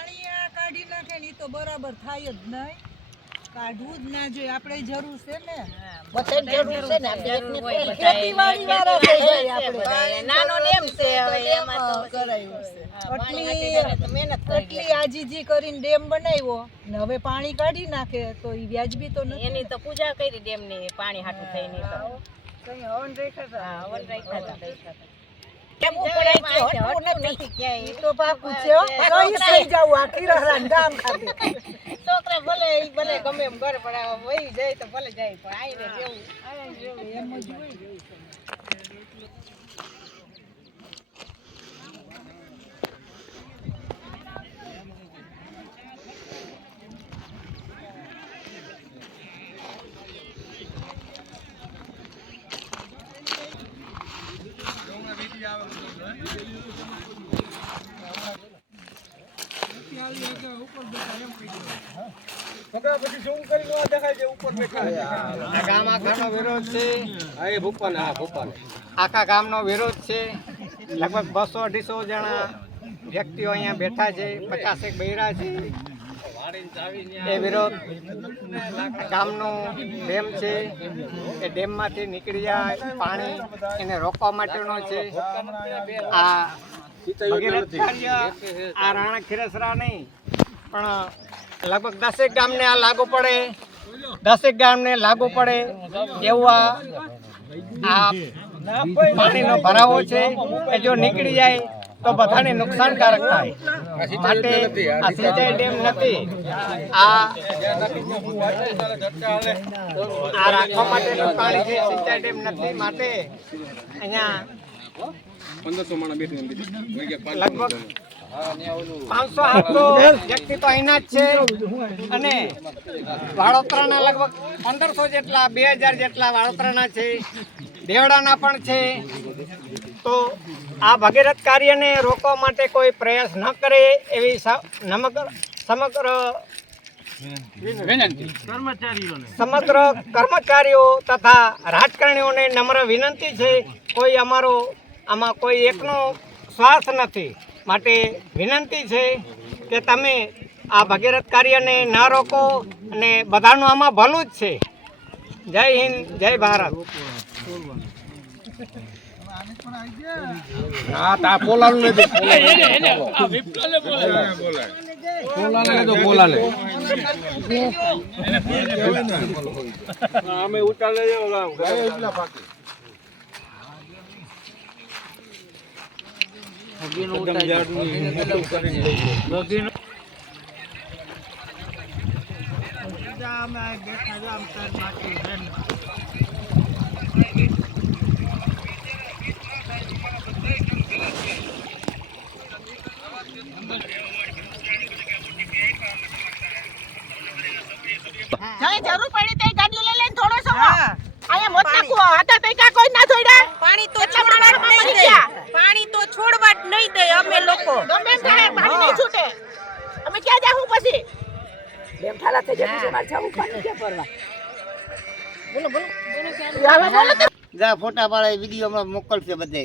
પાણી આ કાઢી નાખે ને તો બરાબર થાય જ નહીં કાઢવું જ ના જોઈએ આપણે જરૂર છે ને બધાને જરૂર છે ને આપણે એકને હોય થોડી. બધાય. ખેતીવાડી વાળા થઈ જાય આપણે. નાનો ડેમ છે હવે એમાં તો કરાયું છે આજીજી કરીને ડેમ બનાવ્યો ને હવે પાણી કાઢી નાખે તો ઈ વ્યાજબી તો નથી એની તો પૂજા કરી ડેમની પાણી હાટું થઈને તો હવન રાખ્યા હતા. નથી. તો પાકું છે કઈ થઈ જાવું આ કિરારાન ખાતે. છોકરા ભલે ઈ ભલે ગમે એમ ઘર આ વહી જાય તો ભલે જાય પણ આઈને જેવું એમ જ હોય. આ ગામ આખાનો વિરોધ છે. આખા ગામનો વિરોધ છે. લગભગ બસો અઢીસો જણા વ્યક્તિઓ અહીંયા બેઠા છે, પચાસેક બૈરા છે. એ વિરોધ ગામનો ડેમ છે, એ ડેમમાંથી નીકળી જાય પાણી એને રોકવા માટેનો છે. આ ભગીરથ કાર્ય, આ રાણા ખીરસરા નહીં પણ લગભગ દસેક ગામને આ લાગુ પડે, દસેક ગામને લાગુ પડે એવું આ પાણીનો ભરાવો છે. એ જો નીકળી જાય તો બધાને નુકસાનકારક થાય. માટે આ સિંચાઈ ડેમ નથી. આ આ રાખવા માટેનું પાણી છે, સિંચાઈ ડેમ નથી, માટે અહીંયા લગભગ પાંચસો આઠસો વ્યક્તિ તો અહીંના જ છે અને વાળોતરાના લગભગ પંદરસો જેટલા, બે હજાર જેટલા વાળોતરાના છે, દેવડાના પણ છે. તો આ ભગીરથ કાર્યને રોકવા માટે કોઈ પ્રયાસ ન કરે એવી સ- નમગ્ર સમગ્ર સમગ્ર કર્મચારીઓ તથા રાજકારણીઓને નમ્ર વિનંતી છે. કોઈ અમારો આમાં કોઈ એકનો શ્વાસ નથી. માટે વિનંતી છે કે તમે આ ભગીરથ કાર્યને ના રોકો અને બધાનું આમાં ભલું જ છે. જય હિન્દ જય ભારત. હા તા પોલા નું લેજો પોલા ને લેજો પોલા પોલાને અમે ઉતારે જ્યાં જરૂર પડી ત્યાં ગાડી લઈ લઈને થોડો સમો હા. અહીંયા મોત નાખો. હતા તો કાં કોઈ ના થોડા પાણી તો છોડવા નહીં દે. પાણી તો છોડવા જ નહીં દે અમે લોકો. ગમે થાય પાણી નહીં છૂટે. અમે ક્યાં જાવું પછી? બેમ ઠાલા થઈ જાય પછી મારે જાવું પાણી ક્યાં ભરવા બોલો બોલો બોલો તો. જા ફોટા પાડે વીડિયો હમણાં મોકલશે બધે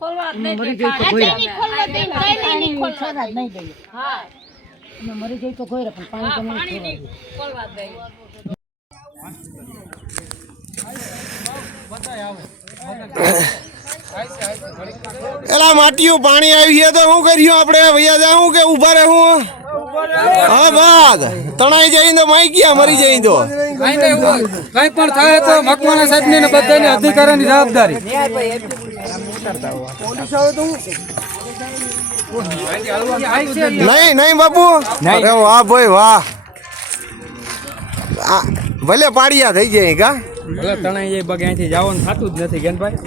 ખોલવા જ નહીં દે પાણી. ખોલવા દઈ કઈ નહીં ખોલવા દઈ હા. હા, પાણી નહીં ખોલવા દે. એલા માટીયું પાણી આવી તો શું કર્યું આપણે? ભૈયા જાઉં હું કે ઊભા રહે? હું બાદ તણાઈ જઈને માઈ ગયા મરી જઈ તો. કઈ પણ થાય તો મકવાના સાહેબની બધાની અધિકારીની જવાબદારી. નહીં નહીં બાપુ. અરે વાહ ભાઈ વાહ. આ ભલે પાડિયા થઈ જાય કા? ભલે તણાઈ જાય બગે અહીંથી જવાનું થતું જ નથી ગેનભાઈ.